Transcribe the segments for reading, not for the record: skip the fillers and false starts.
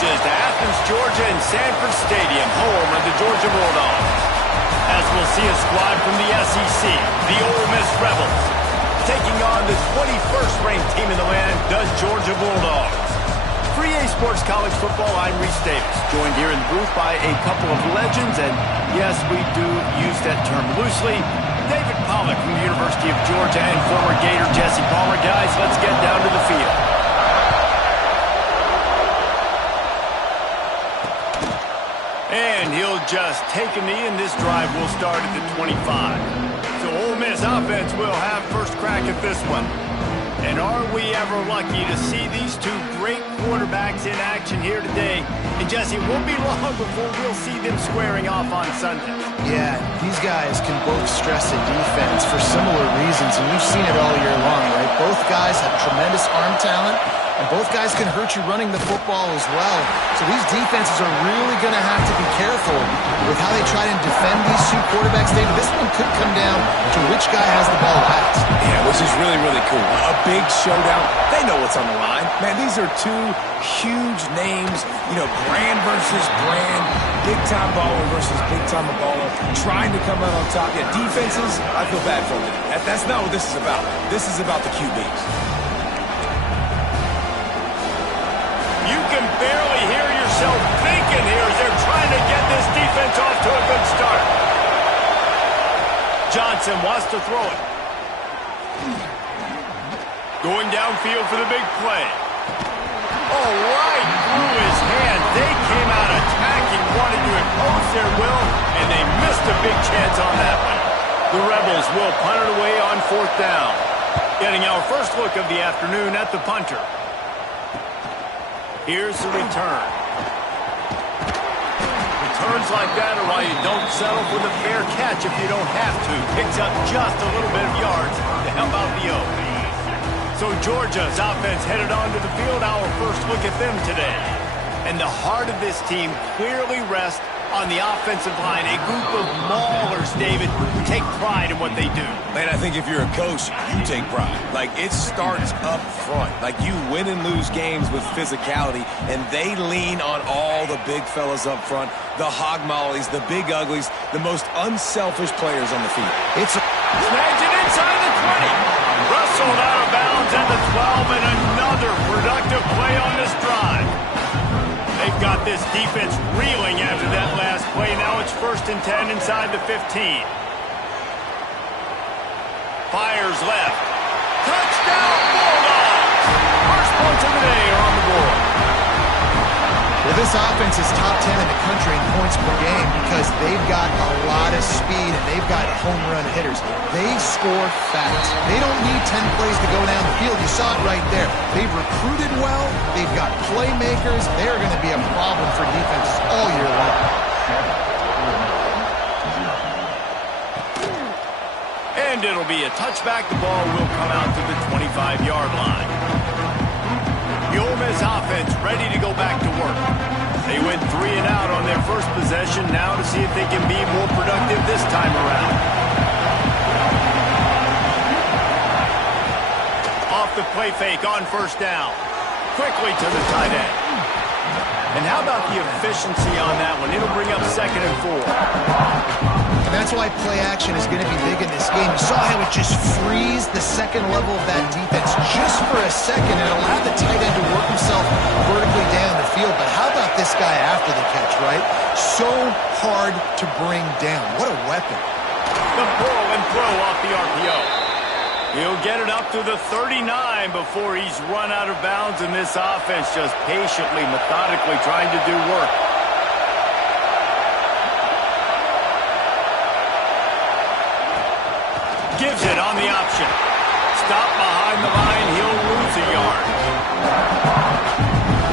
changes to Athens, Georgia and Sanford Stadium, home of the Georgia Bulldogs. As we'll see a squad from the SEC, the Ole Miss Rebels, taking on the 21st ranked team in the land, the Georgia Bulldogs. For EA Sports College Football, I'm Reese Davis, joined here in the booth by a couple of legends, and yes, we do use that term loosely. David Pollack from the University of Georgia and former Gator Jesse Palmer. Guys, let's get down to the field. And he'll just take a knee, and this drive will start at the 25. So Ole Miss offense will have first crack at this one. And are we ever lucky to see these two great quarterbacks in action here today? And Jesse, it won't be long before we'll see them squaring off on Sunday. Yeah, these guys can both stress a defense for similar reasons, and you've seen it all year long, right? Both guys have tremendous arm talent, and both guys can hurt you running the football as well. So these defenses are really going to have to be careful with how they try and defend these two quarterbacks. David, this one could come down to which guy has the ball last. Yeah, which is really, really cool. A big showdown. They know what's on the line. Man, these are two huge names, you know, brand versus brand, big-time baller versus big-time baller, trying to come out on top. Yeah, defenses, I feel bad for them. That's not what this is about. This is about the QBs. You can barely hear yourself thinking here as they're trying to get this defense off to a good start. Johnson wants to throw it. Going downfield for the big play. Oh, right through his hand. They came out attacking, wanted to impose their will, and they missed a big chance on that one. The Rebels will punt it away on fourth down. Getting our first look of the afternoon at the punter. Here's the return. Returns like that are why you don't settle for the fair catch if you don't have to. Picks up just a little bit of yards to help out the O. So Georgia's offense headed onto the field. Our first look at them today. And the heart of this team clearly rests on the offensive line. A group of maulers, David, who take pride in what they do. Man, I think if you're a coach, you take pride. Like, it starts up front. Like, you win and lose games with physicality, and they lean on all the big fellas up front, the hog mollies, the big uglies, the most unselfish players on the field. It's snagged it inside the 20. Wrestled out of bounds at the 12, and another productive play on this drive. They've got this defense reeling after that last play. Now it's 1st and 10 inside the 15. Fires left. Touchdown, Bulldogs! First points of the day are on the board. Well, this offense is top 10 in the country in points per game because they've got a lot of speed and they've got home run hitters. They score fast. They don't need 10 plays to go down the field. You saw it right there. They've recruited well. They've got playmakers. They're going to be a problem for defenses all year long. And it'll be a touchback. The ball will come out to the 25-yard line. The Ole Miss offense ready to go back to work. They went 3 and out on their first possession. Now to see if they can be more productive this time around. Off the play fake on first down. Quickly to the tight end. And how about the efficiency on that one? It'll bring up 2nd and 4. And that's why play action is going to be big in this game. You saw how it just frees the second level of that defense just for a second. It allowed the tight end to work himself vertically down the field. But how about this guy after the catch, right? So hard to bring down. What a weapon. The pull and throw off the RPO. He'll get it up to the 39 before he's run out of bounds, and this offense just patiently, methodically trying to do work. Gives it on the option. Stop behind the line. He'll lose a yard.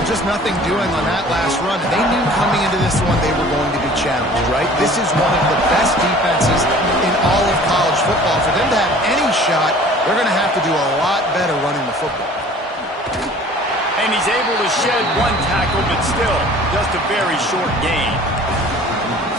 Just nothing doing on that last run. They knew coming into this one they were going to be challenged, right? This is one of the best defenses in all of college football. For them to have any shot, they're going to have to do a lot better running the football. And he's able to shed one tackle, but still just a very short gain.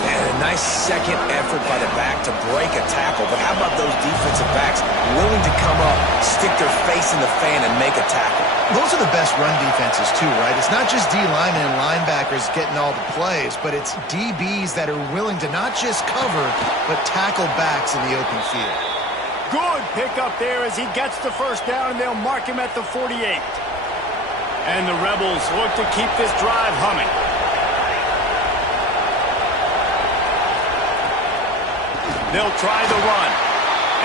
And a nice second effort by the back to break a tackle. But how about those defensive backs willing to come up, stick their face in the fan, and make a tackle? Those are the best run defenses too, right? It's not just D linemen and linebackers getting all the plays, but it's DBs that are willing to not just cover, but tackle backs in the open field. Good pickup there as he gets the first down, and they'll mark him at the 48. And the Rebels look to keep this drive humming. They'll try the run.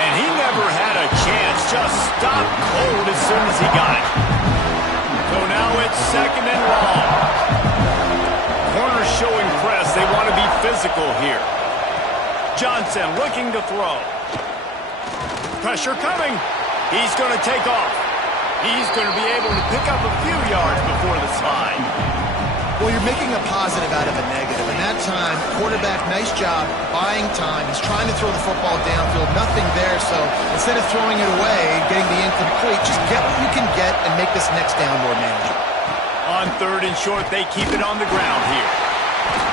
And he never had a chance. Just stopped cold as soon as he got it. So now it's second and long. Corners showing press. They want to be physical here. Johnson looking to throw. Pressure coming. He's going to take off. He's going to be able to pick up a few yards before the slide. Well, you're making a positive out of a negative. And that time, quarterback, nice job, buying time. He's trying to throw the football downfield. Nothing there, so instead of throwing it away, getting the incomplete, just get what you can get and make this next down more manageable. On third and short, they keep it on the ground here.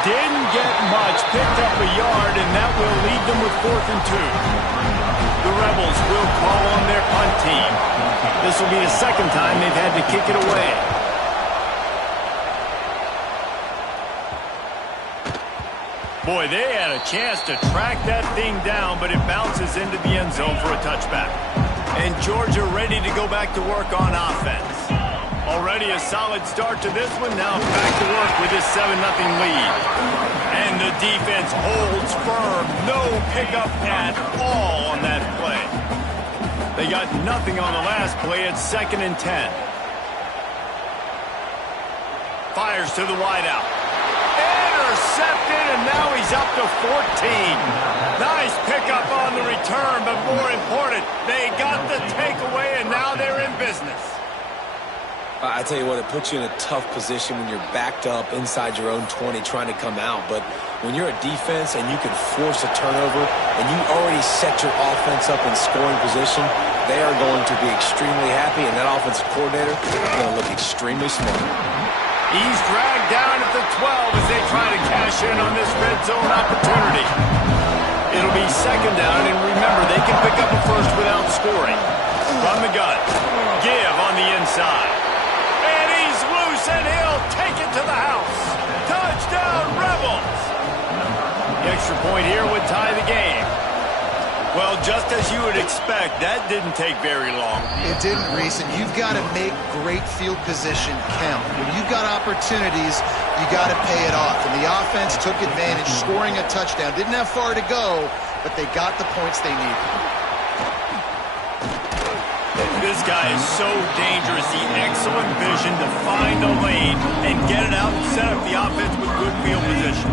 Didn't get much, picked up a yard, and that will leave them with 4th and 2. The Rebels will call on their punt team. This will be the second time they've had to kick it away. Boy, they had a chance to track that thing down, but it bounces into the end zone for a touchback. And Georgia ready to go back to work on offense. Already a solid start to this one. Now back to work with this 7-0 lead. And the defense holds firm. No pickup at all on that play. They got nothing on the last play. It's 2nd and 10. Fires to the wideout. Intercepted, and now he's up to 14. Nice pickup on the return, but more important, they got the takeaway, and now they're in business. I tell you what, it puts you in a tough position when you're backed up inside your own 20 trying to come out. But when you're a defense and you can force a turnover and you already set your offense up in scoring position, they are going to be extremely happy, and that offensive coordinator is going to look extremely smart. He's dragged down at the 12 as they try to cash in on this red zone opportunity. It'll be 2nd down, and remember, they can pick up a first without scoring. From the gun, give on the inside. And he's loose, and he'll take it to the house. Touchdown, Rebels! The extra point here would tie the game. Well, just as you would expect, that didn't take very long. It didn't, Reese, and you've got to make great field position count. When you've got opportunities, you got to pay it off. And the offense took advantage, scoring a touchdown. Didn't have far to go, but they got the points they needed. This guy is so dangerous. The excellent vision to find a lane and get it out and set up the offense with good field position.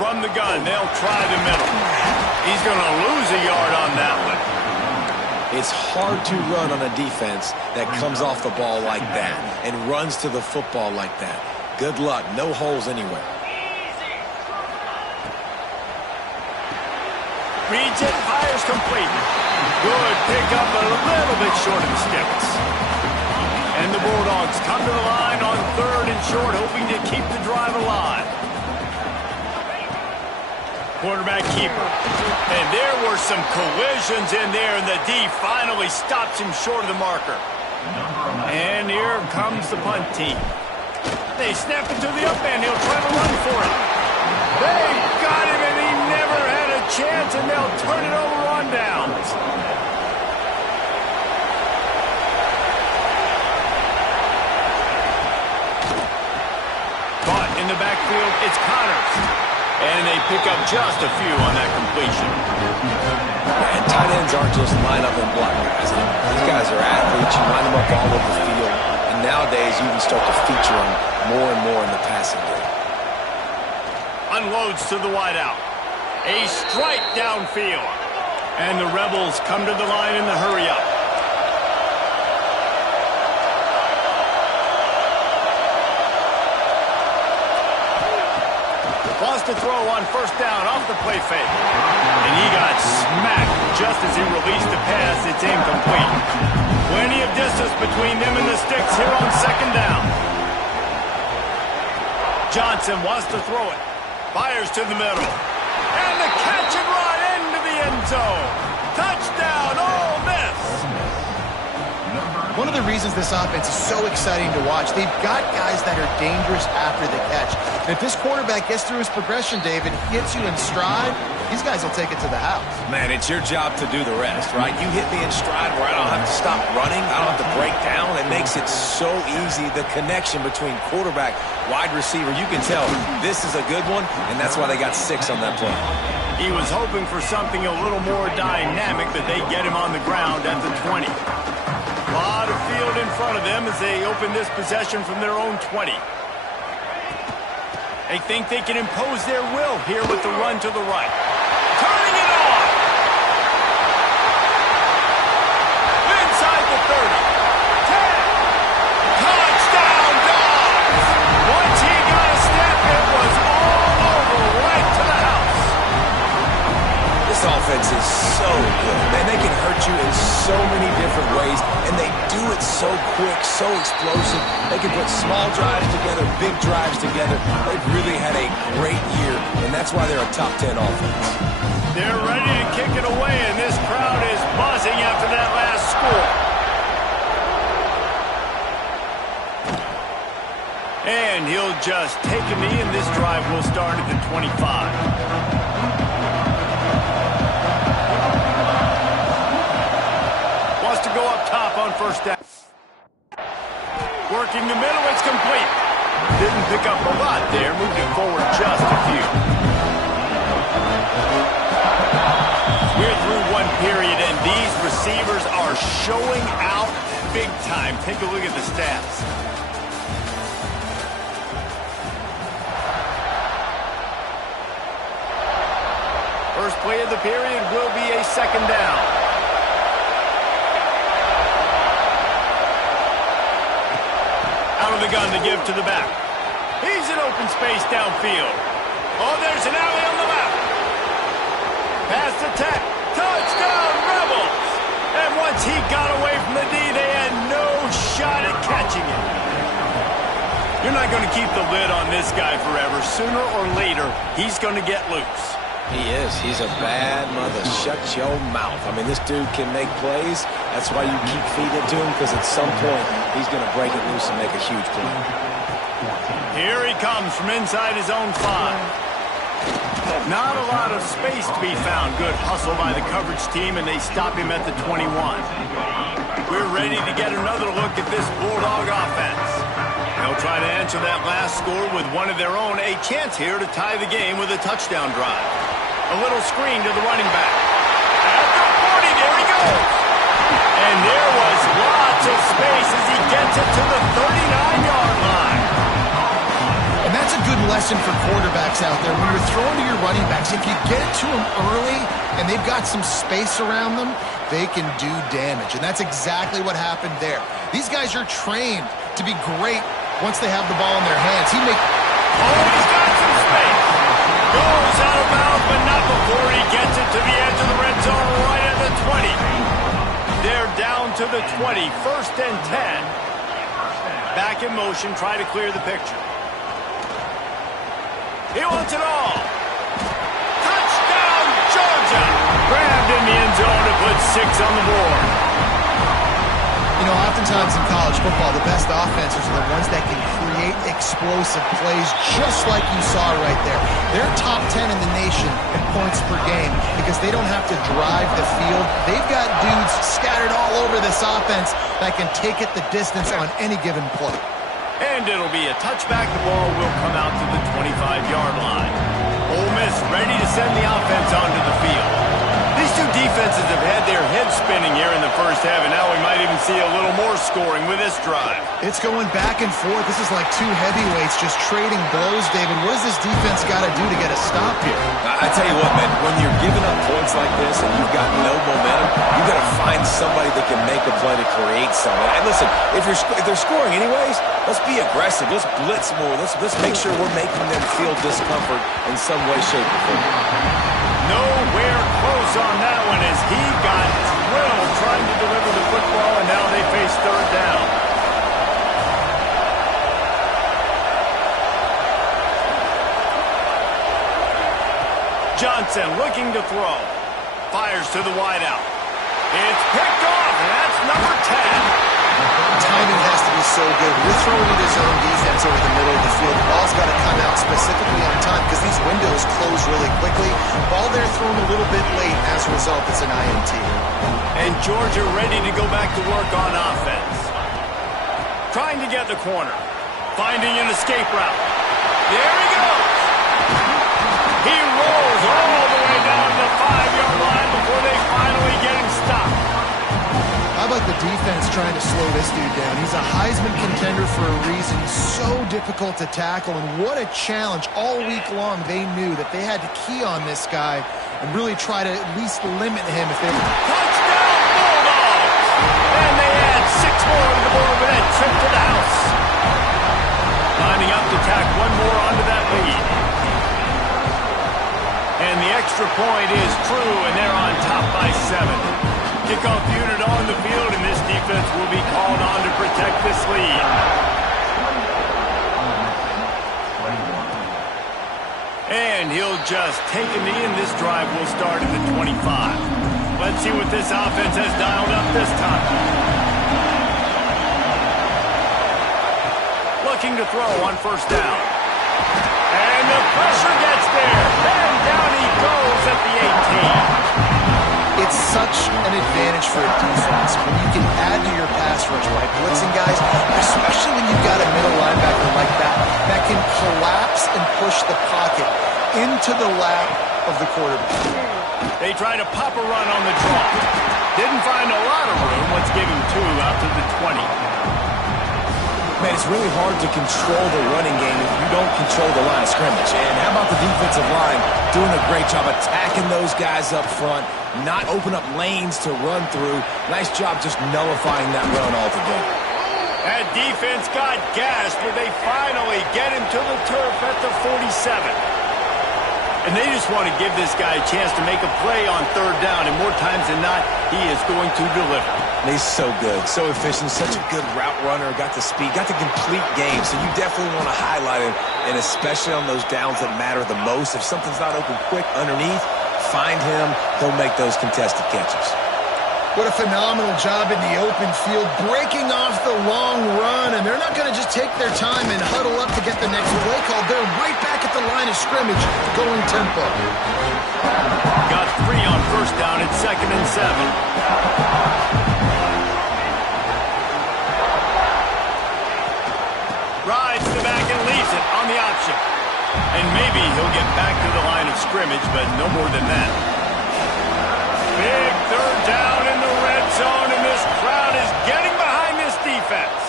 From the gun, they'll try the middle. He's going to lose a yard on that one. It's hard to run on a defense that comes off the ball like that and runs to the football like that. Good luck. No holes anywhere. Reads it, fires complete. Good pickup, but a little bit short of the sticks. And the Bulldogs come to the line on 3rd and short, hoping to keep the drive alive. Quarterback keeper. And there were some collisions in there, and the D finally stops him short of the marker. And here comes the punt team. They snap it to the up end. He'll try to run for it. They got him, and he never had a chance, and they'll turn it over on downs. Caught in the backfield, it's Connors. And they pick up just a few on that completion. And tight ends aren't just line up and block guys. These guys are athletes. You line them up all over the field. And nowadays, you can start to feature them more and more in the passing game. Unloads to the wideout. A strike downfield. And the Rebels come to the line in the hurry-up. Wants to throw on 1st down off the play fake. And he got smacked just as he released the pass. It's incomplete. Plenty of distance between them and the sticks here on 2nd down. Johnson wants to throw it. Fires to the middle. And the catch and run into the end zone. Touchdown, Ole Miss. One of the reasons this offense is so exciting to watch, they've got guys that are dangerous after the catch. And if this quarterback gets through his progression, David, gets you in stride, these guys will take it to the house. Man, it's your job to do the rest, right? You hit me in stride where I don't have to stop running. I don't have to break down. It makes it so easy, the connection between quarterback, wide receiver. You can tell this is a good one, and that's why they got 6 on that play. He was hoping for something a little more dynamic, but they get him on the ground at the 20. A lot of field in front of them as they open this possession from their own 20. They think they can impose their will here with the run to the right. Turning it on! Inside the 30. 10. Touchdown, Dogs! Once he got a step, it was all over right to the house. This offense is so good, man. They can hurt you in so many different ways, and they do it so quick, so explosive. They can put small drives together, big drives together. They've really had a great year, and that's why they're a top 10 offense. They're ready to kick it away, and this crowd is buzzing after that last score. And he'll just take a knee, and this drive will start at the 25. Wants to go up top on first down. Working the middle, it's complete. Didn't pick up a lot there, moved it forward just a few. We're through one period, and these receivers are showing out big time. Take a look at the stats. First play of the period will be a second down. Out of the gun to give to the back. He's in open space downfield. Oh, there's an alley on the left. Pass attack. Touchdown, Rebels. And once he got away from the D, they had no shot at catching him. You're not going to keep the lid on this guy forever. Sooner or later, he's going to get loose. He is. He's a bad mother. Shut your mouth. I mean, this dude can make plays. That's why you keep feeding it to him, because at some point, he's going to break it loose and make a huge play. Here he comes from inside his own 5. Not a lot of space to be found. Good hustle by the coverage team, and they stop him at the 21. We're ready to get another look at this Bulldog offense. They'll try to answer that last score with one of their own. A chance here to tie the game with a touchdown drive. A little screen to the running back. At the 40, there he goes. And there was lots of space as he gets it to the 39-yard line. And that's a good lesson for quarterbacks out there. When you're throwing to your running backs, if you get it to them early and they've got some space around them, they can do damage. And that's exactly what happened there. These guys are trained to be great once they have the ball in their hands. Oh, he's got some space. Goes out of bounds, but not before he gets it to the edge of the red zone right at the 20. They're down to the 20, 1st and 10. Back in motion, try to clear the picture. He wants it all. Touchdown, Georgia! Grabbed in the end zone to put 6 on the board. You know, oftentimes in college football, the best offenses are the ones that can create explosive plays, just like you saw right there. They're top 10 in the nation in points per game because they don't have to drive the field. They've got dudes scattered all over this offense that can take it the distance on any given play. And it'll be a touchback. The ball will come out to the 25-yard line. Ole Miss ready to send the offense onto the field. These two defenses have had their heads spinning here in the first half, and now we might even see a little more scoring with this drive. It's going back and forth. This is like two heavyweights just trading blows, David. What does this defense got to do to get a stop here? I tell you what, man, when you're giving up points like this and you've got no momentum, you got to find somebody that can make a play to create something. And listen, if they're scoring anyways, let's be aggressive. Let's blitz more. Let's make sure we're making them feel discomfort in some way, shape, or form. Nowhere close on that one as he got drilled trying to deliver the football, and now they face 3rd down. Johnson looking to throw. fires to the wideout. It's picked off, and that's number 10. Timing has to be so good. You're throwing into zone defense over the middle of the field. The ball's got to come out specifically on time because these windows close really quickly. Ball there thrown a little bit late. As a result, it's an INT. And Georgia ready to go back to work on offense. Trying to get the corner. Finding an escape route. There he goes. He rolls all the way down to the 5-yard line before they finally get him stopped. How about the defense trying to slow this dude down? He's a Heisman contender for a reason. So difficult to tackle, and what a challenge. All week long, they knew that they had to key on this guy and really try to at least limit him if they were... Touchdown, Bulldogs! And they add 6 more to the board with that trip to the house. Lining up to tack one more onto that lead. And the extra point is true, and they're on top by 7. Kickoff unit on the field, and this defense will be called on to protect this lead. And he'll just take a knee, and this drive will start at the 25. Let's see what this offense has dialed up this time. Looking to throw on first down. And the pressure gets there. And down he goes at the 18. It's such an advantage for a defense when you can add to your pass rush by blitzing guys, especially when you've got a middle linebacker like that can collapse and push the pocket into the lap of the quarterback. They try to pop a run on the draw. Didn't find a lot of room. Let's give him 2 out to the 20. Man, it's really hard to control the running game if you don't control the line of scrimmage. And how about the defensive line doing a great job attacking those guys up front, not open up lanes to run through. Nice job just nullifying that run altogether. That defense got gassed, but they finally get him to the turf at the 47. And they just want to give this guy a chance to make a play on third down, and more times than not, he is going to deliver. And he's so good, so efficient, such a good route runner, got the speed, got the complete game, so you definitely want to highlight him, and especially on those downs that matter the most. If something's not open quick underneath, find him, he'll make those contested catches. What a phenomenal job in the open field, breaking off the long run, and they're not going to just take their time and huddle up to get the next play called. They're right back at the line of scrimmage, going tempo. Got 3 on first down at 2nd and 7. Rides to the back and leaves it on the option. And maybe he'll get back to the line of scrimmage, but no more than that. Big third down in the red zone, and this crowd is getting behind this defense.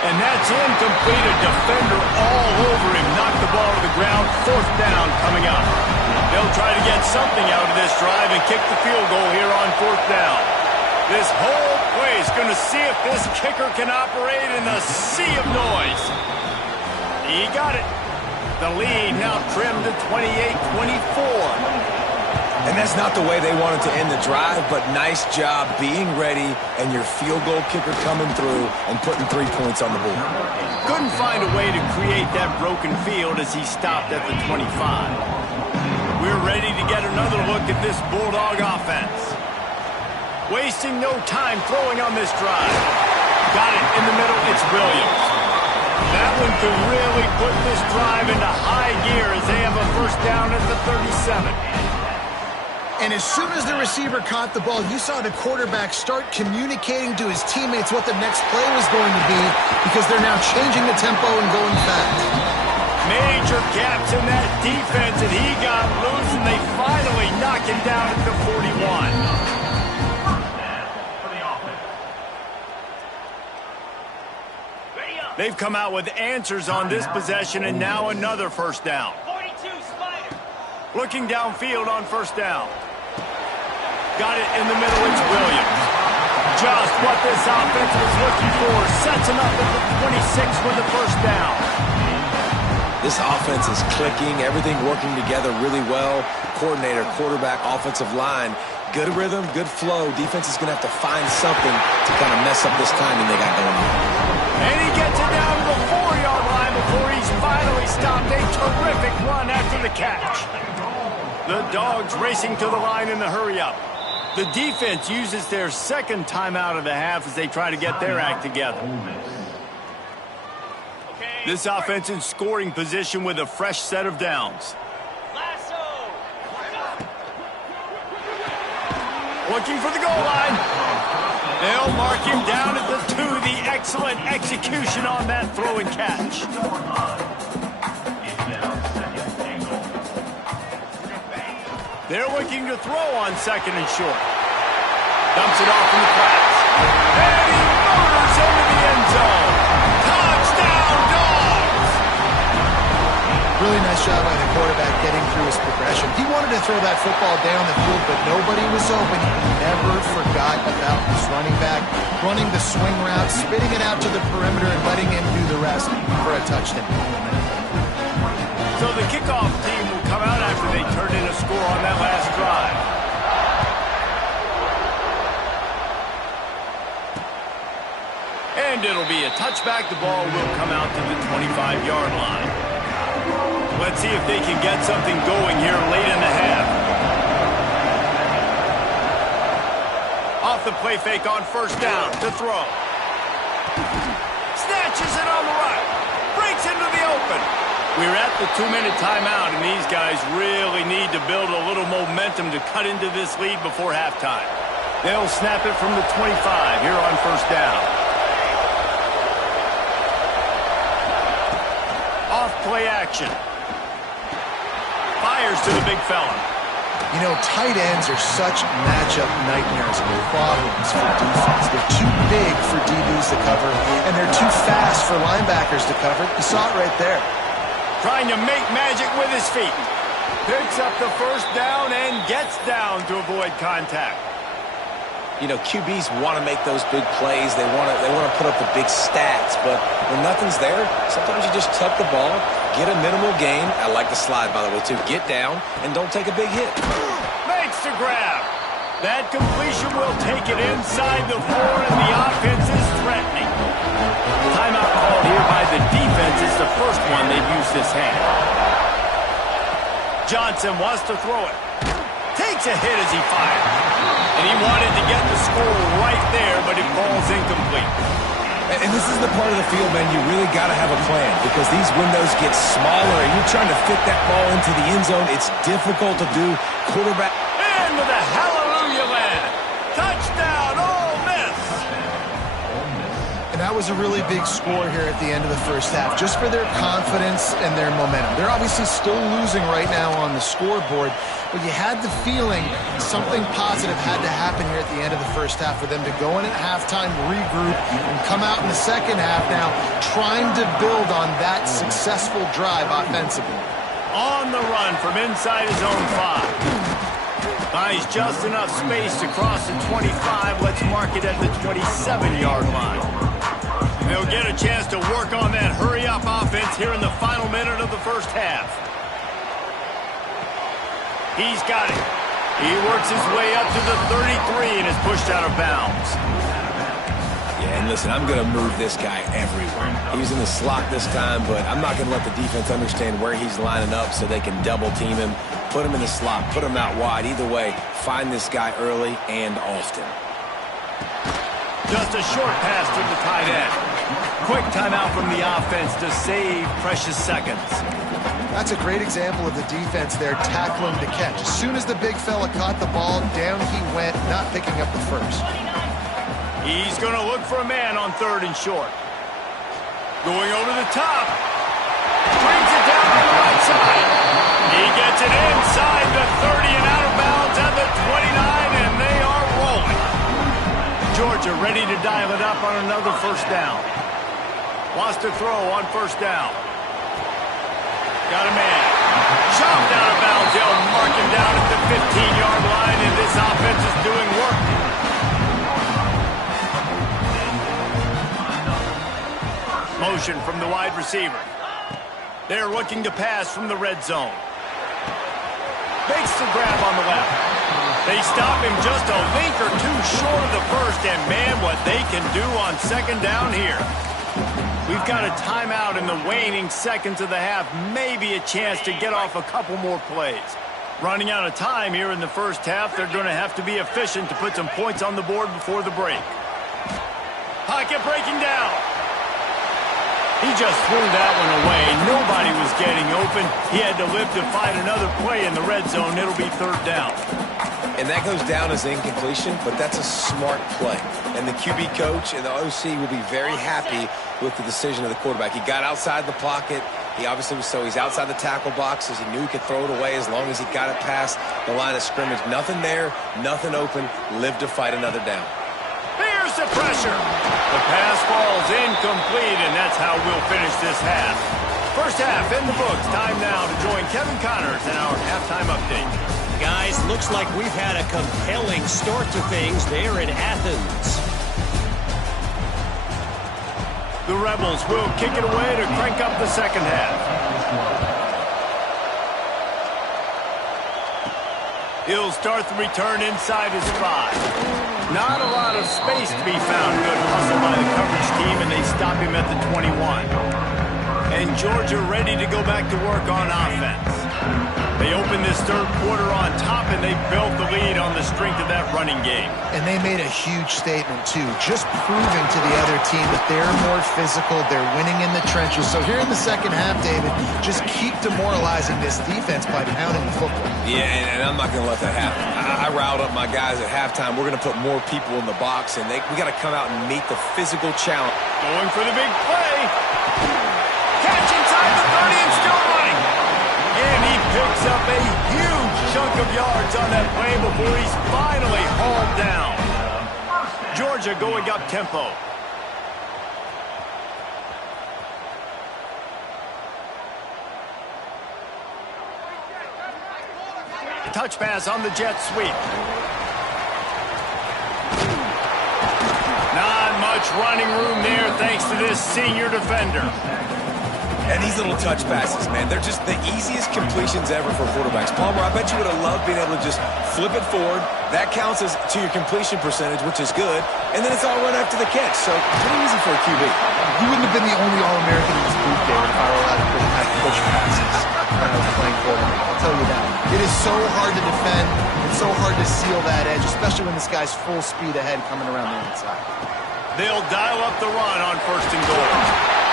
And that's incomplete. A defender all over him. Knocked the ball to the ground. 4th down coming up. They'll try to get something out of this drive and kick the field goal here on 4th down. This whole play is going to see if this kicker can operate in a sea of noise. He got it. The lead now trimmed to 28-24. And that's not the way they wanted to end the drive, but nice job being ready and your field goal kicker coming through and putting 3 points on the board. Couldn't find a way to create that broken field as he stopped at the 25. We're ready to get another look at this Bulldog offense. Wasting no time throwing on this drive. Got it in the middle, it's Williams. That one could really put this drive into high gear as they have a first down at the 37. And as soon as the receiver caught the ball, you saw the quarterback start communicating to his teammates what the next play was going to be because they're now changing the tempo and going fast. Major gaps in that defense, and he got loose, and they finally knock him down at the 41. They've come out with answers on this possession, and now another first down. Looking downfield on first down. Got it in the middle, it's Williams. Just what this offense was looking for. Sets him up at the 26 with the first down. This offense is clicking, everything working together really well. Coordinator, quarterback, offensive line. Good rhythm, good flow. Defense is going to have to find something to kind of mess up this timing they got going on. And he gets it down to the 4-yard line before he's finally stopped. A terrific run after the catch. The Dogs racing to the line in the hurry-up. The defense uses their second timeout of the half as they try to get their act together. This offense in scoring position with a fresh set of downs. Looking for the goal line. They'll mark him down at the 2. The excellent execution on that throw and catch. They're looking to throw on second and short. Dumps it off in the flats. And he motors into the end zone. Touchdown, Dogs! Really nice job by the quarterback getting through his progression. He wanted to throw that football down the field, but nobody was open. He never forgot about his running back, running the swing route, spitting it out to the perimeter, and letting him do the rest for a touchdown. So the kickoff team will come out after they turned in a score on that last drive. And it'll be a touchback. The ball will come out to the 25-yard line. Let's see if they can get something going here late in the half. Off the play fake on first down to throw. Snatches it on the right. Breaks into the open. We're at the 2-minute timeout, and these guys really need to build a little momentum to cut into this lead before halftime. They'll snap it from the 25 here on first down. Off play action. Fires to the big fella. You know, tight ends are such matchup nightmares and problems for defense. They're too big for DBs to cover, and they're too fast for linebackers to cover. You saw it right there. Trying to make magic with his feet. Picks up the first down and gets down to avoid contact. You know, QBs want to make those big plays. They want to put up the big stats. But when nothing's there, sometimes you just tuck the ball, get a minimal gain. I like the slide, by the way, too. Get down and don't take a big hit. Makes the grab. That completion will take it inside the 4, and the offense is threatening. Timeout called here by the defense. It's the first one they've used this half. Johnson wants to throw it. Takes a hit as he fires. And he wanted to get the score right there, but it falls incomplete. And this is the part of the field, man, you really got to have a plan because these windows get smaller and you're trying to fit that ball into the end zone. It's difficult to do. Quarterback. Into the hallelujah land. Touchdown, Ole Miss. And that was a really big score here at the end of the first half, just for their confidence and their momentum. They're obviously still losing right now on the scoreboard, but you had the feeling something positive had to happen here at the end of the first half for them to go in at halftime, regroup, and come out in the second half now trying to build on that successful drive offensively. On the run from inside his own 5. Buys just enough space to cross the 25. Let's mark it at the 27-yard line. They'll get a chance to work on that hurry-up offense here in the final minute of the first half. He's got it. He works his way up to the 33 and is pushed out of bounds. Yeah, and listen, I'm going to move this guy everywhere. He's in the slot this time, but I'm not going to let the defense understand where he's lining up so they can double-team him, put him in the slot, put him out wide. Either way, find this guy early and often. Just a short pass to the tight end. Quick timeout from the offense to save precious seconds. That's a great example of the defense there tackling to catch. As soon as the big fella caught the ball, down he went, not picking up the first. He's going to look for a man on third and short. Going over the top. Brings it down on the right side. He gets it inside the 30 and out of bounds at the 29, and they are rolling. Georgia ready to dial it up on another first down. Wants to throw on first down. Got a man. Chopped out of bounds. They'll mark him down at the 15-yard line, and this offense is doing work. Motion from the wide receiver. They're looking to pass from the red zone. Makes the grab on the left. They stop him just a link or two short of the first, and man, what they can do on second down here. We've got a timeout in the waning seconds of the half, maybe a chance to get off a couple more plays. Running out of time here in the first half. They're going to have to be efficient to put some points on the board before the break. Pocket breaking down. He just threw that one away. Nobody was getting open. He had to live to fight another play in the red zone. It'll be third down. And that goes down as incompletion, but that's a smart play. And the QB coach and the OC will be very happy with the decision of the quarterback. He got outside the pocket. He obviously was he's outside the tackle boxes. He knew he could throw it away as long as he got it past the line of scrimmage. Nothing there, nothing open. Live to fight another down. Here's the pressure. The pass falls incomplete, and that's how we'll finish this half. First half in the books. Time now to join Kevin Connors in our halftime update. Guys, looks like we've had a compelling start to things there in Athens. The Rebels will kick it away to crank up the second half. He'll start the return inside his 5. Not a lot of space to be found. Good hustle by the coverage team, and they stop him at the 21. And Georgia ready to go back to work on offense. They open this third quarter on top, and they built the lead on the strength of that running game. And they made a huge statement, too, just proving to the other team that they're more physical, they're winning in the trenches. So here in the second half, David, just keep demoralizing this defense by pounding the football. Yeah, and I'm not going to let that happen. I riled up my guys at halftime. We're going to put more people in the box, and we got to come out and meet the physical challenge. Going for the big play. Catch inside the 30 and still running. And he picks up a huge chunk of yards on that play before he's finally hauled down. Georgia going up tempo. Touch pass on the jet sweep. Not much running room there thanks to this senior defender. And these little touch passes, man, they're just the easiest completions ever for quarterbacks. Palmer, I bet you would have loved being able to just flip it forward. That counts as to your completion percentage, which is good. And then it's all right after the catch. So pretty easy for a QB. You wouldn't have been the only All-American in this booth, David, if I were allowed to have push passes when I was playing quarterback. I'll tell you that. It is so hard to defend. It's so hard to seal that edge, especially when this guy's full speed ahead coming around the inside. They'll dial up the run on 1st and goal.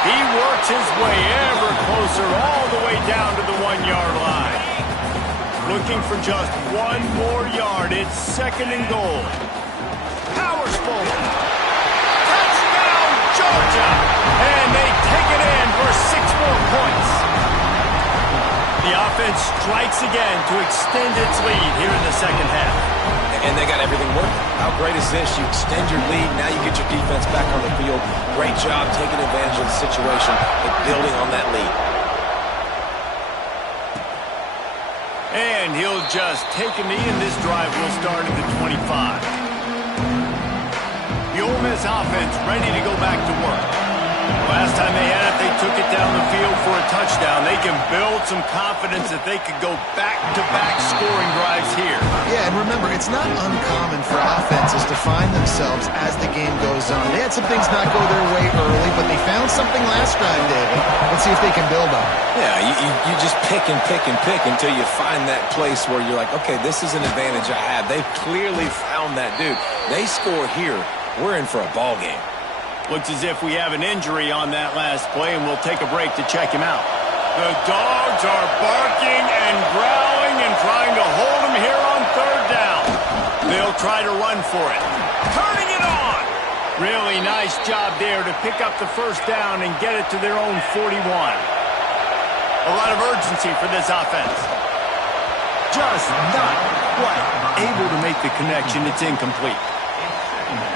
He works his way ever closer all the way down to the 1-yard line. Looking for just one more yard. It's 2nd and goal. Powers forward. Touchdown, Georgia! And they take it in for 6 more points. The offense strikes again to extend its lead here in the second half. And they got everything working. How great is this? You extend your lead. Now you get your defense back on the field. Great job taking advantage of the situation and building on that lead. And he'll just take a knee, and this drive will start at the 25. The Ole Miss offense ready to go back to work. Last time they had it, they took it down the field for a touchdown. They can build some confidence that they could go back-to-back scoring drives here. Yeah, and remember, it's not uncommon for offenses to find themselves as the game goes on. They had some things not go their way early, but they found something last drive, David. Let's see if they can build on it. Yeah, you just pick and pick and pick until you find that place where you're like, okay, this is an advantage I have. They've clearly found that dude. They score here, we're in for a ball game. Looks as if we have an injury on that last play, and we'll take a break to check him out. The dogs are barking and growling and trying to hold him here on 3rd down. They'll try to run for it. Turning it on! Really nice job there to pick up the 1st down and get it to their own 41. A lot of urgency for this offense. Just not quite able to make the connection. It's incomplete.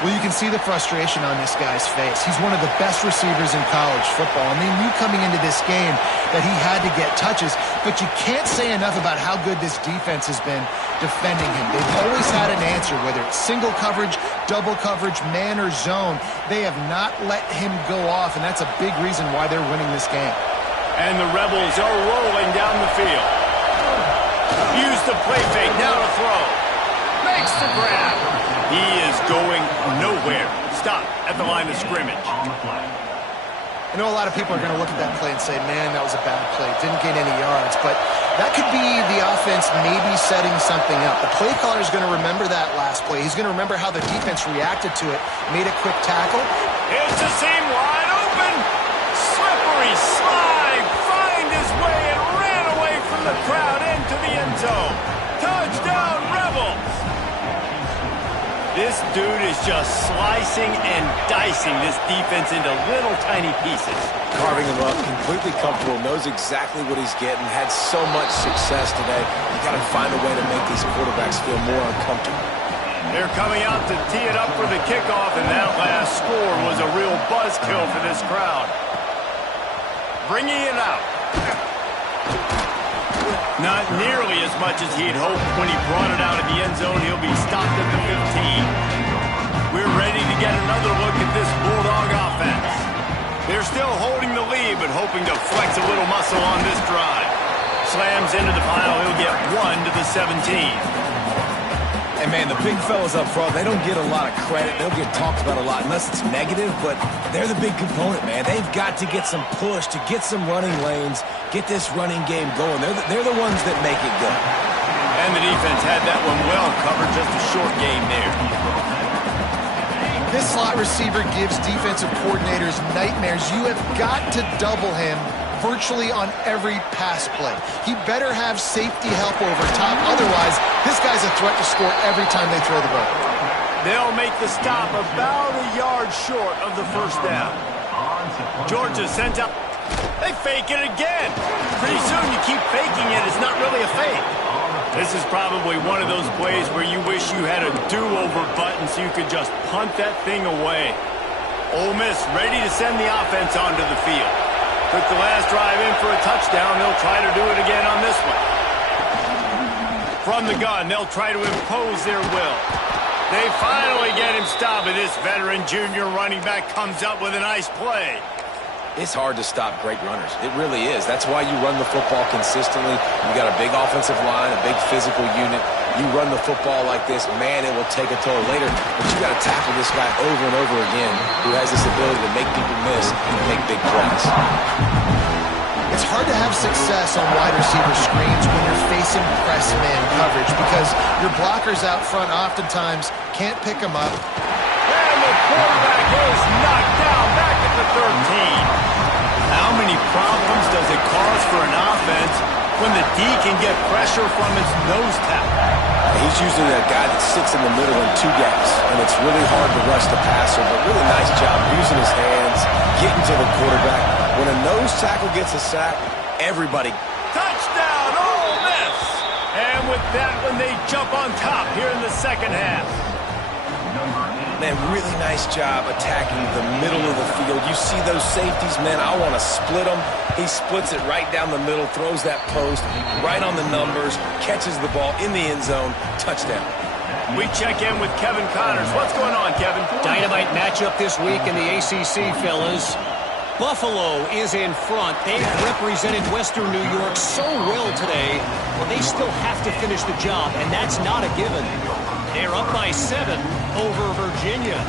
Well, you can see the frustration on this guy's face. He's one of the best receivers in college football, and they knew coming into this game that he had to get touches, but you can't say enough about how good this defense has been defending him. They've always had an answer, whether it's single coverage, double coverage, man or zone. They have not let him go off, and that's a big reason why they're winning this game. And the Rebels are rolling down the field. Use the play fake, now to throw. Makes the grab. He is going nowhere. Stop at the line of scrimmage. I know a lot of people are going to look at that play and say, man, that was a bad play. Didn't gain any yards. But that could be the offense maybe setting something up. The play caller is going to remember that last play. He's going to remember how the defense reacted to it, made a quick tackle. It's a seam wide open. Slippery slide. Find his way and ran away from the crowd into the end zone. Touchdown, Rebels. This dude is just slicing and dicing this defense into little tiny pieces. Carving him up, completely comfortable, knows exactly what he's getting, had so much success today. You got to find a way to make these quarterbacks feel more uncomfortable. They're coming out to tee it up for the kickoff, and that last score was a real buzzkill for this crowd. Bringing it out. Not nearly as much as he'd hoped when he brought it out of the end zone. He'll be stopped at the 15. We're ready to get another look at this Bulldog offense. They're still holding the lead, but hoping to flex a little muscle on this drive. Slams into the pile. He'll get 1 to the 17. And, man, the big fellas up front, they don't get a lot of credit. They'll get talked about a lot unless it's negative, but they're the big component, man. They've got to get some push, to get some running lanes, get this running game going. They're the ones that make it go. And the defense had that one well covered, just a short game there. This slot receiver gives defensive coordinators nightmares. You have got to double him virtually on every pass play. He better have safety help over top. Otherwise, this guy's a threat to score every time they throw the ball. They'll make the stop about a yard short of the first down. Georgia sent out. They fake it again. Pretty soon you keep faking it. It's not really a fake. This is probably one of those plays where you wish you had a do-over button so you could just punt that thing away. Ole Miss ready to send the offense onto the field. Took the last drive in for a touchdown. They'll try to do it again on this one. From the gun, they'll try to impose their will. They finally get him stopped, and this veteran junior running back comes up with a nice play. It's hard to stop great runners. It really is. That's why you run the football consistently. You got a big offensive line, a big physical unit. You run the football like this, man, it will take a toll later. But you got to tackle this guy over and over again who has this ability to make people miss and make big plays. It's hard to have success on wide receiver screens when you're facing press man coverage because your blockers out front oftentimes can't pick them up. And the quarterback is knocked down back at the 13. How many problems does it cause for an offense when the D can get pressure from its nose tackle? He's usually that guy that sits in the middle in two gaps, and it's really hard to rush the passer, but really nice job using his hands, getting to the quarterback. When a nose tackle gets a sack, everybody. Touchdown, Ole Miss! And with that one, they jump on top here in the second half. Man, really nice job attacking the middle of the field. You see those safeties, man, I want to split them. He splits it right down the middle, throws that post, right on the numbers, catches the ball in the end zone, touchdown. We check in with Kevin Connors. What's going on, Kevin? Dynamite matchup this week in the ACC, fellas. Buffalo is in front. They've represented Western New York so well today, but they still have to finish the job, and that's not a given. They're up by 7 over Virginia.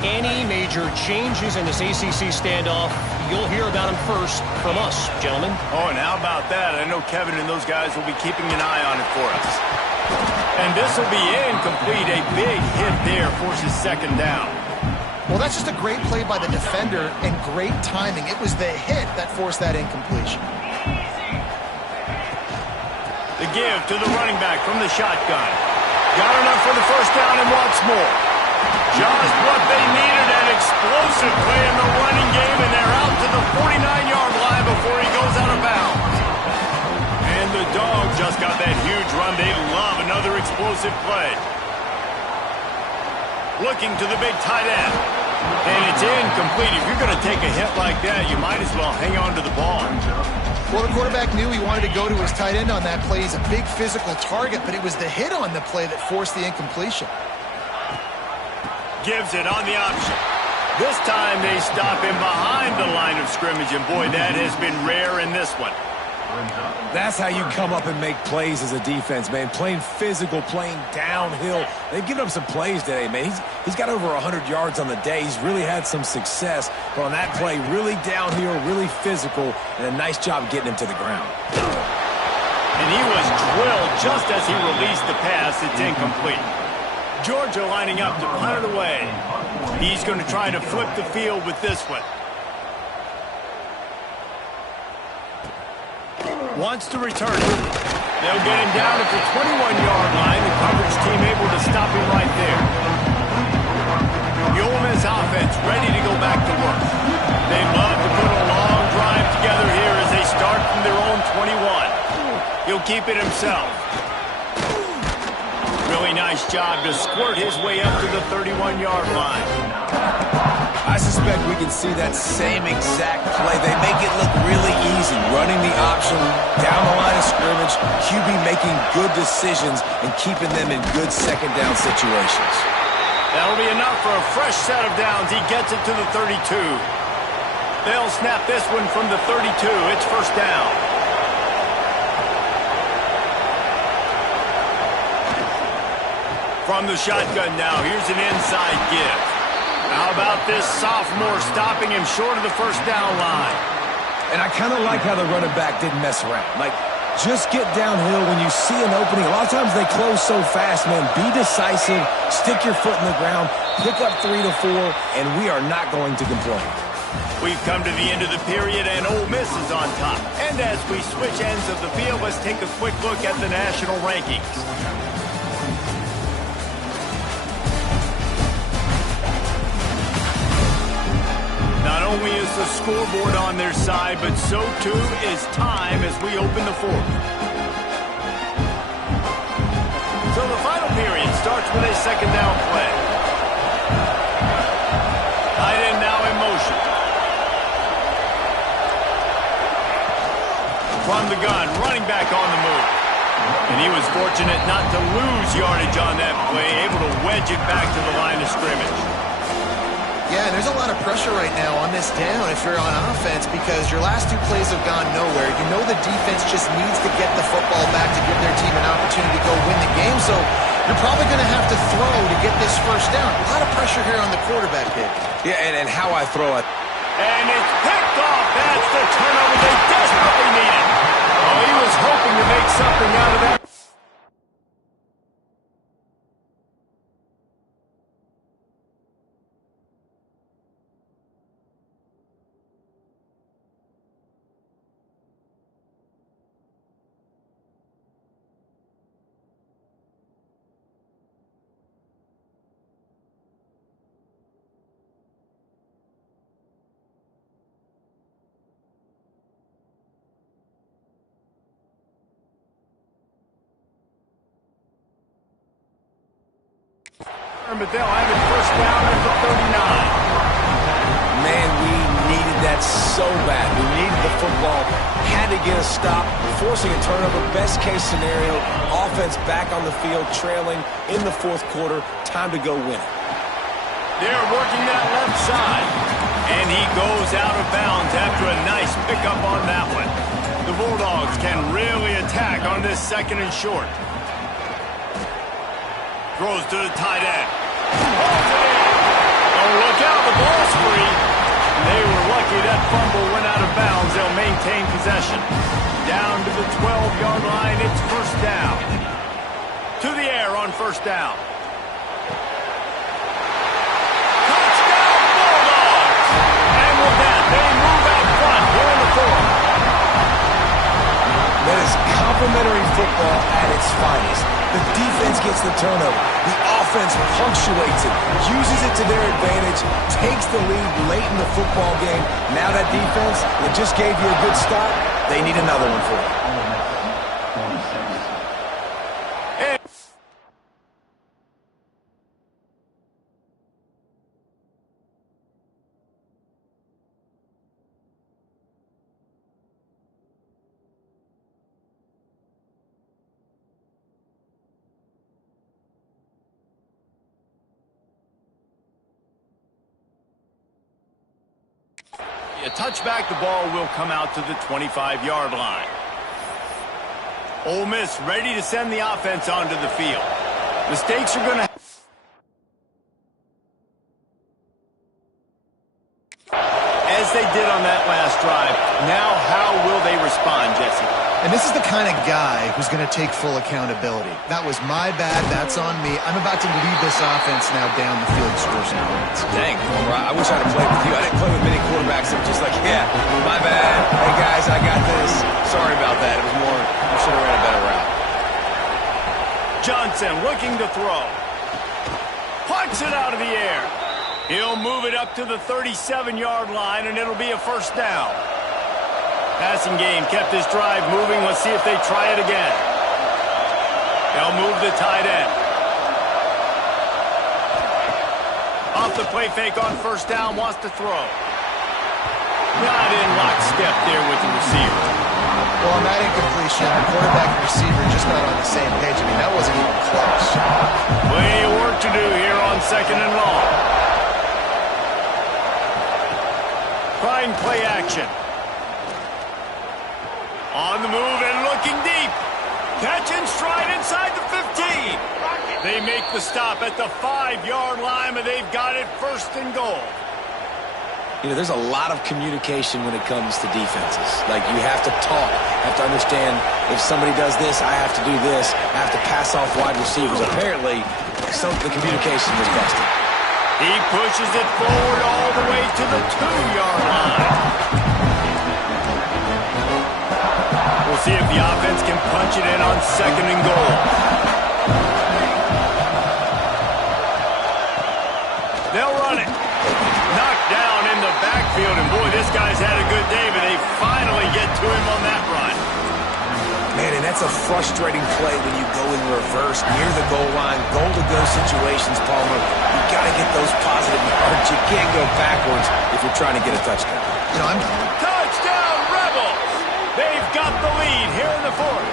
Any major changes in this ACC standoff, you'll hear about them first from us, gentlemen. Oh, and how about that? I know Kevin and those guys will be keeping an eye on it for us. And this will be incomplete. A big hit there forces second down. Well, that's just a great play by the defender and great timing. It was the hit that forced that incompletion. The give to the running back from the shotgun. Got enough for the first down and wants more. Just what they needed, an explosive play in the running game, and they're out to the 49-yard line before he goes out of bounds. And the Dogs just got that huge run. They love another explosive play. Looking to the big tight end. And it's incomplete. If you're going to take a hit like that, you might as well hang on to the ball. Well, the quarterback knew he wanted to go to his tight end on that play. He's a big physical target, but it was the hit on the play that forced the incompletion. Gives it on the option. This time they stop him behind the line of scrimmage, and boy, that has been rare in this one. That's how you come up and make plays as a defense, man. Playing physical, playing downhill. They've given up some plays today, man. He's got over 100 yards on the day. He's really had some success. But on that play, really downhill, really physical, and a nice job getting him to the ground. And he was drilled just as he released the pass. It's incomplete. Georgia lining up to punt it away. He's going to try to flip the field with this one. Wants to return it. They'll get him down at the 21-yard line. The coverage team able to stop him right there. The Ole Miss offense ready to go back to work. They love to put a long drive together here as they start from their own 21. He'll keep it himself. Really nice job to squirt his way up to the 31-yard line. I suspect we can see that same exact play. They make it look really easy, running the option down the line of scrimmage, QB making good decisions and keeping them in good second down situations. That'll be enough for a fresh set of downs. He gets it to the 32. They'll snap this one from the 32. It's first down. From the shotgun now, here's an inside give. How about this sophomore stopping him short of the first down line? And I kind of like how the running back didn't mess around. Like, just get downhill when you see an opening. A lot of times they close so fast, man. Be decisive, stick your foot in the ground, pick up 3 to 4, and we are not going to complain. We've come to the end of the period, and Ole Miss is on top. And as we switch ends of the field, let's take a quick look at the national rankings. Not only is the scoreboard on their side, but so too is time as we open the fourth. So the final period starts with a second down play. Tight end now in motion. From the gun, running back on the move. And he was fortunate not to lose yardage on that play, able to wedge it back to the line of scrimmage. Yeah, and there's a lot of pressure right now on this down if you're on offense because your last two plays have gone nowhere. You know the defense just needs to get the football back to give their team an opportunity to go win the game, so you're probably going to have to throw to get this first down. A lot of pressure here on the quarterback pick. Yeah, and how I throw it. And it's picked off. That's the turnover they desperately needed. Oh, he was hoping to make something out of that. But they'll have it first down at the 39. Man, we needed that so bad. We needed the football, had to get a stop, forcing a turnover. Best case scenario, offense back on the field, trailing in the fourth quarter. Time to go win it. They're working that left side. And he goes out of bounds after a nice pickup on that one. The Bulldogs can really attack on this second and short. Throws to the tight end. Oh, look out, the ball's free. They were lucky that fumble went out of bounds. They'll maintain possession. Down to the 12-yard line, it's first down. To the air on first down. Touchdown, Bulldogs! And with that, they move out front here in the fourth. That is complimentary football at its finest. The defense gets the turnover. The offense punctuates it, uses it to their advantage, takes the lead late in the football game. Now that defense that just gave you a good start, they need another one for it. A touchback, the ball will come out to the 25-yard line. Ole Miss ready to send the offense onto the field. Mistakes are going to... As they did on that last drive, now how will they respond, Jesse? And this is the kind of guy who's going to take full accountability. That was my bad. That's on me. I'm about to lead this offense now down the field, score some points. Dang, Homer, I wish I'd have played with you. I didn't play with many quarterbacks that were just like, yeah, my bad. Hey, guys, I got this. Sorry about that. It was more, I should have ran a better route. Johnson looking to throw. Punts it out of the air. He'll move it up to the 37-yard line, and it'll be a first down. Passing game kept this drive moving. Let's see if they try it again. They'll move the tight end. Off the play fake on first down, wants to throw. Not in lockstep there with the receiver. Well, on that incompletion, the quarterback and receiver just not on the same page. I mean, that wasn't even close. Plenty of work to do here on second and long. Trying play action. On the move and looking deep. Catch and stride inside the 15. They make the stop at the 5-yard line, but they've got it first and goal. You know, there's a lot of communication when it comes to defenses. Like, you have to talk, have to understand if somebody does this, I have to do this. I have to pass off wide receivers. Apparently, the communication was busted. He pushes it forward all the way to the 2-yard line. We'll see if the offense can punch it in on second and goal. They'll run it. Knocked down in the backfield, and boy, this guy's had a good day, but they finally get to him on that run. Man, and that's a frustrating play when you go in reverse near the goal line, goal-to-go situations, Palmer. You got to get those positive yards. You can't go backwards if you're trying to get a touchdown. You know, Touchdown, Rebels! They've got the lead here in the fourth.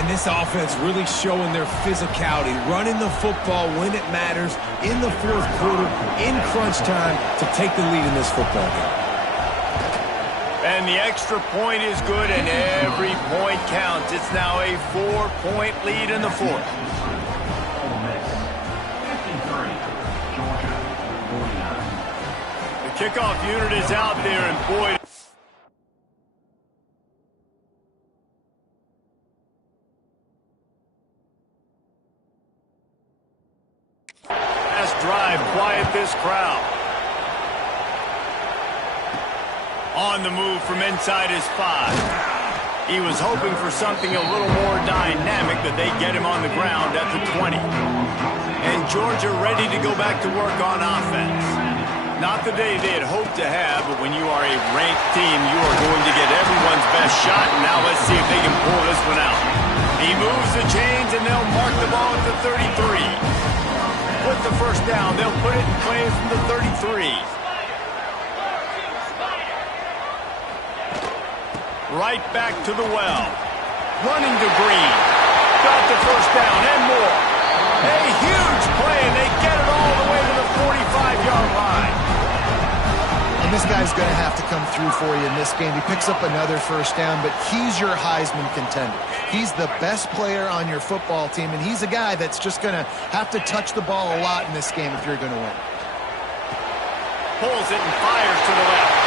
And this offense really showing their physicality, running the football when it matters, in the fourth quarter, in crunch time, to take the lead in this football game. And the extra point is good, and every point counts. It's now a 4-point lead in the fourth. The kickoff unit is out there, and boy... Last drive, quiet this crowd. On the move from inside his 5. He was hoping for something a little more dynamic, but they get him on the ground at the 20. And Georgia ready to go back to work on offense. Not the day they had hoped to have, but when you are a ranked team, you are going to get everyone's best shot. And now let's see if they can pull this one out. He moves the chains, and they'll mark the ball at the 33. With the first down, they'll put it in play from the 33. Right back to the well. Running to Green. Got the first down and more. A huge play, and they get it all the way to the 45-yard line. And this guy's going to have to come through for you in this game. He picks up another first down, but he's your Heisman contender. He's the best player on your football team, and he's a guy that's just going to have to touch the ball a lot in this game if you're going to win. Pulls it and fires to the left.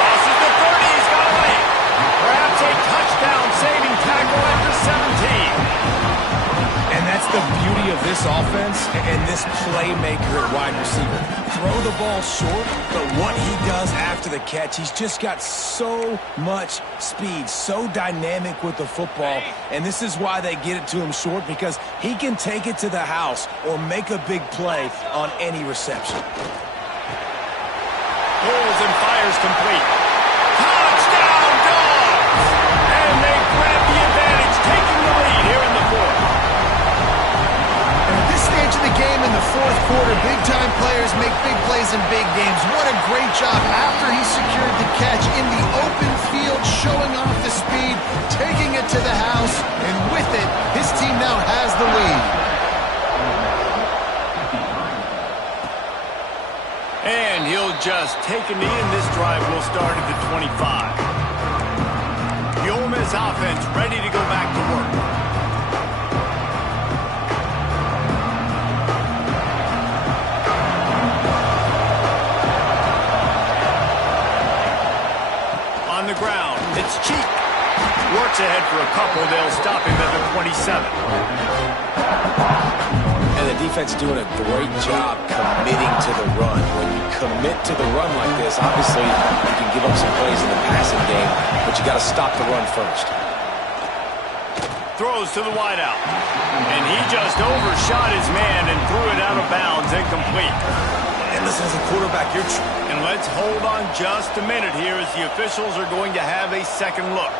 Crosses the 30. He's got a lead. Perhaps a touchdown-saving tackle at the 17. And that's the beauty of this offense and this playmaker at wide receiver. Throw the ball short, but what he does after the catch, he's just got so much speed, so dynamic with the football. And this is why they get it to him short, because he can take it to the house or make a big play on any reception. Pulls and fires complete. Touchdown, Dogs! And they grab the advantage, taking the lead here in the fourth. At this stage of the game in the fourth quarter, big-time players make big plays in big games. What a great job after he secured the catch in the open field, showing off the speed, taking it to the house, and with it, his team now has the lead. And he'll just take a knee, and this drive will start at the 25. The Ole Miss this offense ready to go back to work. On the ground, it's Cheek. Works ahead for a couple. They'll stop him at the 27. And the defense doing a great job committing to the run. When you commit to the run like this, obviously you can give up some plays in the passing game, but you got to stop the run first. Throws to the wideout. And he just overshot his man and threw it out of bounds, incomplete. And listen, as a quarterback, And let's hold on just a minute here as the officials are going to have a second look.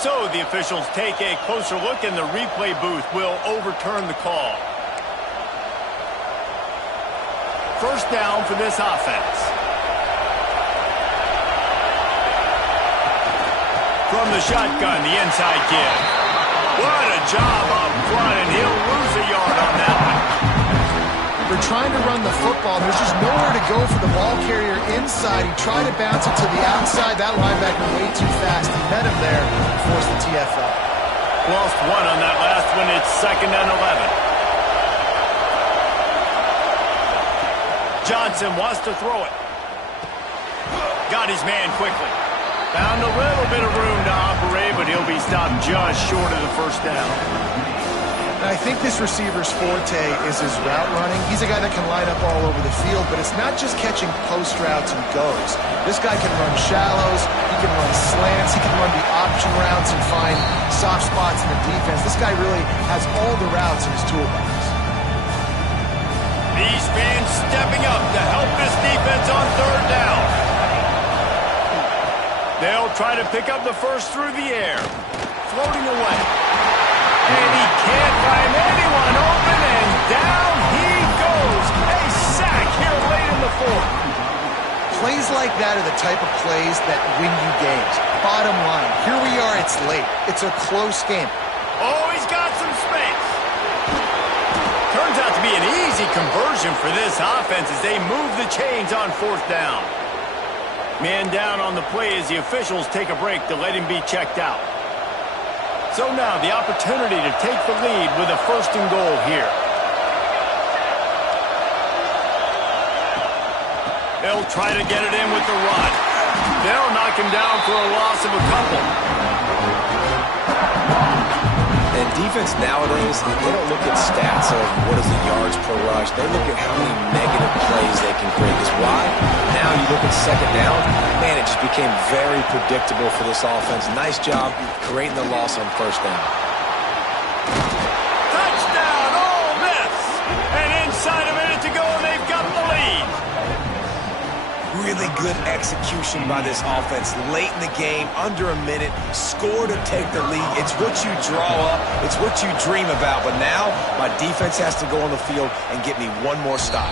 So the officials take a closer look, and the replay booth will overturn the call. First down for this offense. From the shotgun, the inside give. What a job up front, and he'll lose a yard on that one. They're trying to run the football. There's just nowhere to go for the ball carrier inside. He tried to bounce it to the outside. That linebacker way too fast. He met him there and forced the TFL. Lost one on that last one. It's 2nd and 11. Johnson wants to throw it. Got his man quickly. Found a little bit of room to operate, but he'll be stopped just short of the first down. And I think this receiver's forte is his route running. He's a guy that can line up all over the field, but it's not just catching post routes and goes. This guy can run shallows, he can run slants, he can run the option routes and find soft spots in the defense. This guy really has all the routes in his toolbox. These fans stepping up to help this defense on 3rd down. They'll try to pick up the first through the air. Floating away. And he can't find anyone open, and down he goes. A sack here late in the 4th. Plays like that are the type of plays that win you games. Bottom line, here we are, it's late. It's a close game. Oh, he's got some space. Turns out to be an easy conversion for this offense as they move the chains on 4th down. Man down on the play as the officials take a break to let him be checked out. So now the opportunity to take the lead with a 1st and goal here. They'll try to get it in with the run. They'll knock him down for a loss of a couple. And defense nowadays, they don't look at stats of what is the yards per rush. They look at how many negative plays they can create. Because why? Now you look at 2nd down, man, it just became very predictable for this offense. Nice job creating the loss on 1st down. Touchdown, Ole Miss! And inside a minute to go, and they've got the lead. Really good execution by this offense late in the game, under a minute, score to take the lead. It's what you draw up, it's what you dream about, but now my defense has to go on the field and get me one more stop.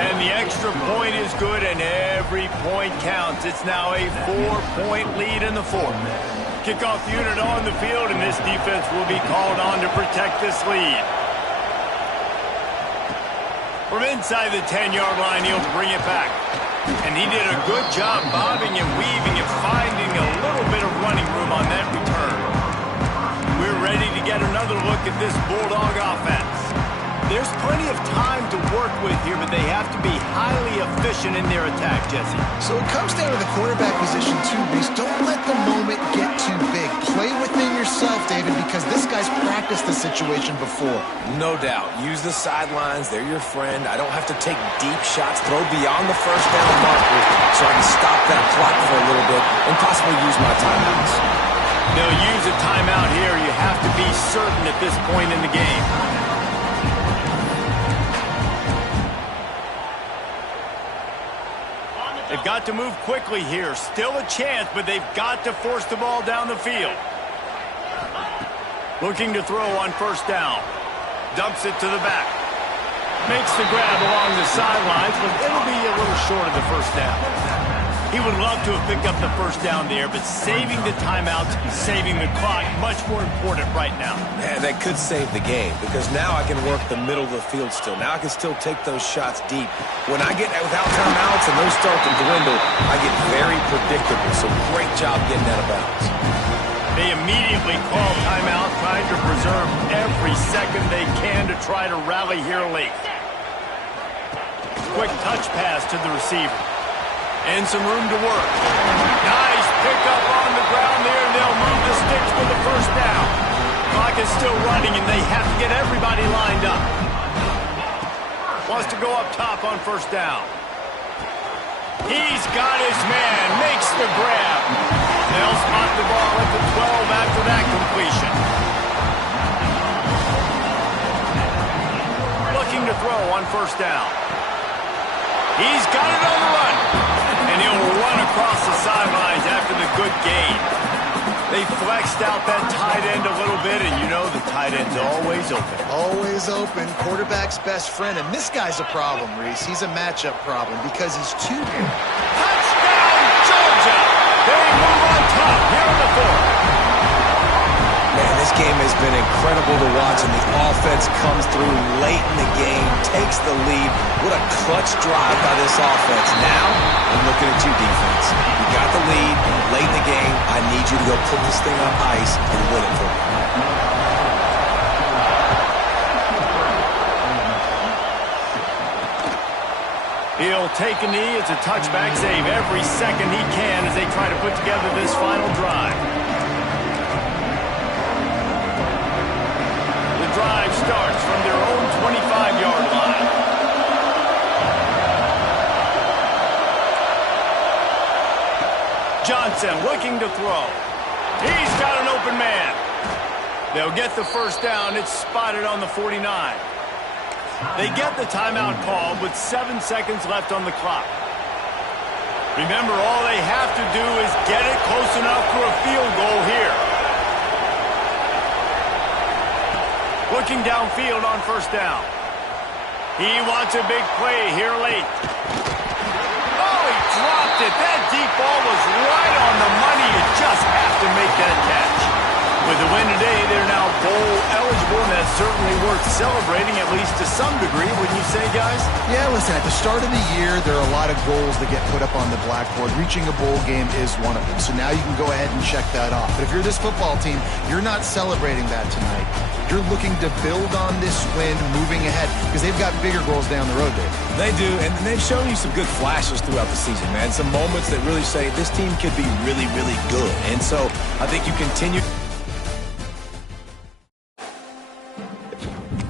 And the extra point is good, and every point counts. It's now a 4-point lead in the 4th. Kickoff unit on the field, and this defense will be called on to protect this lead. From inside the 10-yard line, he'll bring it back. And he did a good job bobbing and weaving and finding a little bit of running room on that return. We're ready to get another look at this Bulldog offense. There's plenty of time to work with here, but they have to be highly efficient in their attack, Jesse. So it comes down to the quarterback position too, Reese. Don't let the moment get too big. Play within yourself, David, because this guy's practiced the situation before. No doubt. Use the sidelines. They're your friend. I don't have to take deep shots, throw beyond the 1st down marker so I can stop that clock for a little bit and possibly use my timeouts. They'll use a timeout here. You have to be certain at this point in the game. They've got to move quickly here. Still a chance, but they've got to force the ball down the field. Looking to throw on 1st down. Dumps it to the back. Makes the grab along the sidelines, but it'll be a little short of the 1st down. He would love to have picked up the first down there, but saving the timeouts, saving the clock, much more important right now. Yeah, that could save the game because now I can work the middle of the field still. Now I can still take those shots deep. When I get without timeouts and those start to dwindle, I get very predictable. So great job getting out of bounds. They immediately call timeout, trying to preserve every second they can to try to rally here late. Quick touch pass to the receiver. And some room to work. Nice pickup on the ground there, and they'll move the sticks for the first down. Clock is still running, and they have to get everybody lined up. Wants to go up top on first down. He's got his man, makes the grab. They'll spot the ball at the 12 after that completion. Looking to throw on first down. He's got it on the run. And he'll run across the sidelines after the good gain. They flexed out that tight end a little bit, and you know the tight end's always open. Always open. Quarterback's best friend. And this guy's a problem, Reese. He's a matchup problem because he's too good. Touchdown, Georgia! They move on top here in the fourth. Man, this game has been incredible to watch, and the offense comes through late in the game, takes the lead. What a clutch drive by this offense. Now, I'm looking at you, defense. You got the lead late in the game. I need you to go put this thing on ice and win it for me. He'll take a knee. It's a touchback save every second he can as they try to put together this final drive. Drive starts from their own 25-yard line. Johnson looking to throw. He's got an open man. They'll get the first down. It's spotted on the 49. They get the timeout call with 7 seconds left on the clock. Remember, all they have to do is get it close enough for a field goal here. Looking downfield on first down. He wants a big play here late. Oh, he dropped it. That deep ball was right on the money. You just have to make that catch. With the win today, they're now bowl eligible, and that's certainly worth celebrating, at least to some degree, wouldn't you say, guys? Yeah, listen, at the start of the year, there are a lot of goals that get put up on the blackboard. Reaching a bowl game is one of them. So now you can go ahead and check that off. But if you're this football team, you're not celebrating that tonight. You're looking to build on this win moving ahead because they've got bigger goals down the road, Dave. They do, and they've shown you some good flashes throughout the season, man. Some moments that really say this team could be really, really good. And so I think you continue...